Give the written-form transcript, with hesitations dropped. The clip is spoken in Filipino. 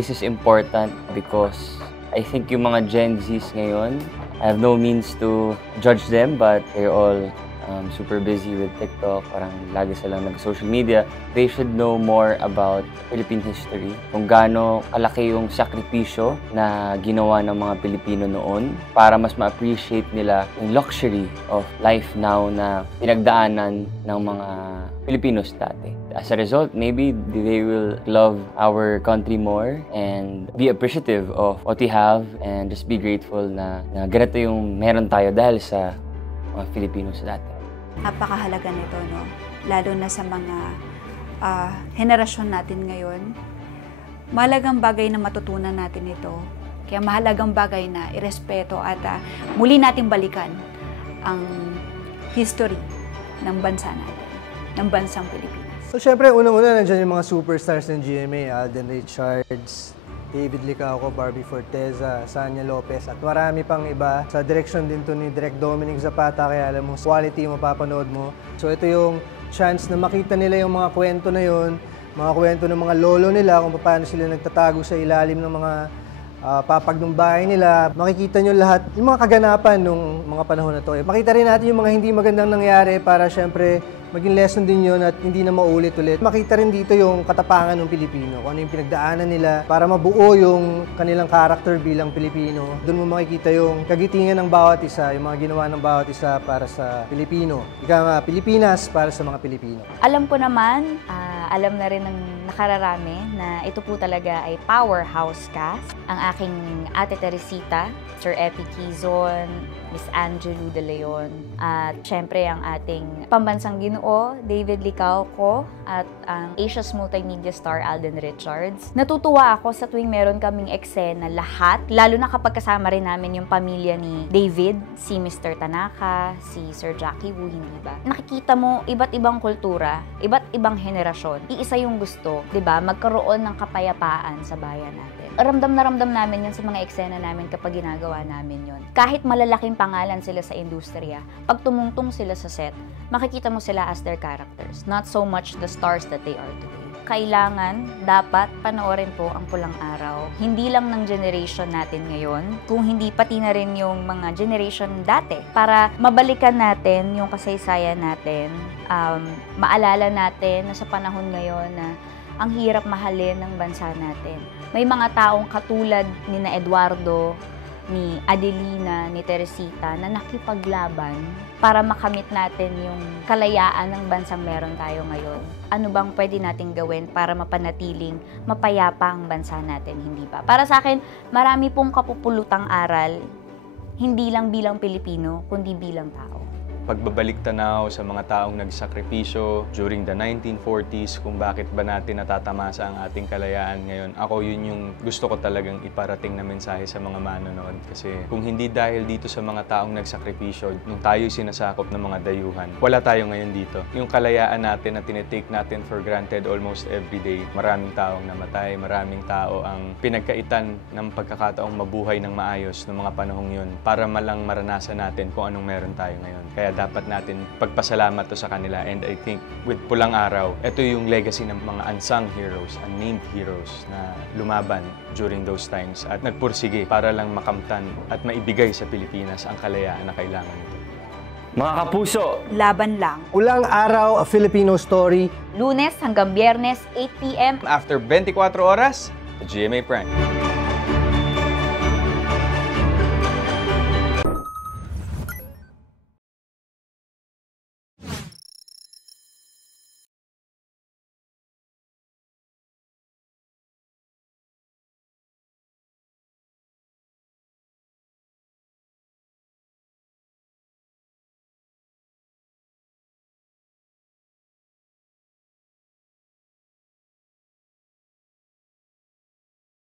this is important because I think yung mga Gen Zs ngayon, I have no means to judge them, but they're all super busy with TikTok, parang lagi silang nag-social media. They should know more about Philippine history, kung gaano kalaki yung sakripisyo na ginawa ng mga Pilipino noon para mas ma-appreciate nila yung luxury of life now na pinagdaanan ng mga Filipinos dati. As a result, maybe they will love our country more and be appreciative of what we have and just be grateful na ganito yung meron tayo dahil sa mga Filipinos dati. Napakahalaga nito, no? Lalo na sa mga henerasyon natin ngayon. Mahalagang bagay na matutunan natin ito. Kaya mahalagang bagay na irespeto at muli nating balikan ang history ng bansa natin, ng bansang Pilipinas. So, syempre, unang-una, nandiyan yung mga superstars ng GMA, Alden Richards, David Licauco, Barbie Forteza, Sanya Lopez, at marami pang iba. Sa direksyon din to ni Direk Dominic Zapata, kaya alam mo, quality yung mapapanood mo. So ito yung chance na makita nila yung mga kwento na yun, mga kwento ng mga lolo nila, kung paano sila nagtatago sa ilalim ng mga papag ng bahay nila. Makikita nyo lahat yung mga kaganapan nung mga panahon na to. Makita rin natin yung mga hindi magandang nangyari para syempre maging lesson din yun at hindi na maulit ulit. Makita rin dito yung katapangan ng Pilipino, kung ano yung pinagdaanan nila para mabuo yung kanilang character bilang Pilipino. Doon mo makikita yung kagitingan ng bawat isa, yung mga ginawa ng bawat isa para sa Pilipino. Ika nga, Pilipinas para sa mga Pilipino. Alam ko naman, alam na rin ng nakararami na ito po talaga ay powerhouse cast. Ang aking Ate Teresita, Sir Epi Quizon, Miss Angelou De Leon, at syempre ang ating pambansang ginoo, David Licauco, at ang Asia's multimedia star, Alden Richards. Natutuwa ako sa tuwing meron kaming eksena lahat, lalo na kapag kasama rin namin yung pamilya ni David, si Mr. Tanaka, si Sir Jackie Wu, hindi ba? Nakikita mo iba't ibang kultura, iba't ibang henerasyon. Iisa yung gusto, di ba? Magkaroon ng kapayapaan sa bayan natin. Ramdam na ramdam namin yun sa mga eksena namin kapag ginagawa namin yun. Kahit malalaking pangalan sila sa industriya, pag tumungtong sila sa set, makikita mo sila as their characters, not so much the stars that they are today. Kailangan, dapat panoorin po ang Pulang Araw. Hindi lang ng generation natin ngayon, kung hindi pati na rin yung mga generation dati. Para mabalikan natin yung kasaysayan natin, maalala natin na sa panahon ngayon na ang hirap mahalin ng bansa natin. May mga taong katulad ni na Eduardo, ni Adelina, ni Teresita na nakipaglaban para makamit natin yung kalayaan ng bansang meron tayo ngayon. Ano bang pwede nating gawin para mapanatiling mapayapa ang bansa natin, hindi ba? Para sa akin, marami pong kapupulutang aral, hindi lang bilang Pilipino, kundi bilang tao. Pagbabalik tanaw sa mga taong nagsakripisyo during the 1940s, kung bakit ba natin natatamasa ang ating kalayaan ngayon. Ako, yun yung gusto ko talagang iparating na mensahe sa mga manonood. Kasi kung hindi dahil dito sa mga taong nagsakripisyo, nung tayo'y sinasakop ng mga dayuhan, wala tayo ngayon dito. Yung kalayaan natin na tinitake natin for granted almost every day, maraming taong namatay, maraming tao ang pinagkaitan ng pagkakataong mabuhay ng maayos ng mga panahong yun para malang maranasan natin kung anong meron tayo ngayon. Kaya dapat natin pagpasalamat to sa kanila, and I think with Pulang Araw, ito yung legacy ng mga unsung heroes, unnamed heroes na lumaban during those times at nagpursige para lang makamtan at maibigay sa Pilipinas ang kalayaan na kailangan nito. Mga kapuso, Laban lang. Pulang Araw, A Filipino Story. Lunes hanggang Biyernes, 8 p.m. After 24 oras, GMA Prime.